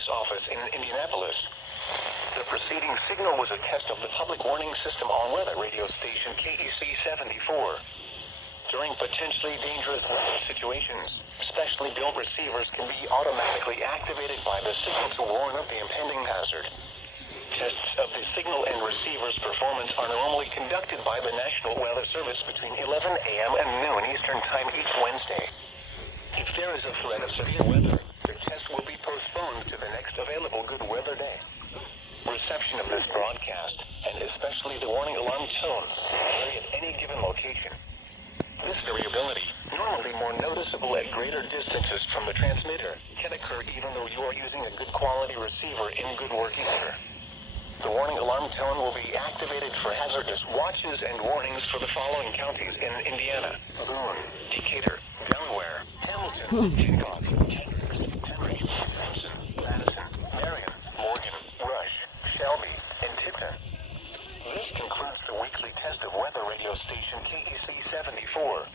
post office in Indianapolis. The preceding signal was a test of the public warning system on weather radio station KEC 74. During potentially dangerous weather situations, specially built receivers can be automatically activated by the signal to warn of the impending hazard. Tests of the signal and receiver's performance are normally conducted by the National Weather Service between 11 a.m. and noon Eastern Time each Wednesday. If there is a threat of severe weather, the test will be postponed to the next available good weather day. Reception of this broadcast, and especially the warning alarm tone, can vary at any given location. This variability, normally more noticeable at greater distances from the transmitter, can occur even though you are using a good quality receiver in good working order. The warning alarm tone will be activated for hazardous watches and warnings for the following counties in Indiana: Boone, Decatur, Delaware, Hamilton, Hancock, Chambers, Henry, Thompson, Madison, Marion, Morgan, Rush, Shelby, and Tipton. This concludes the weekly test of weather radio station KEC 74.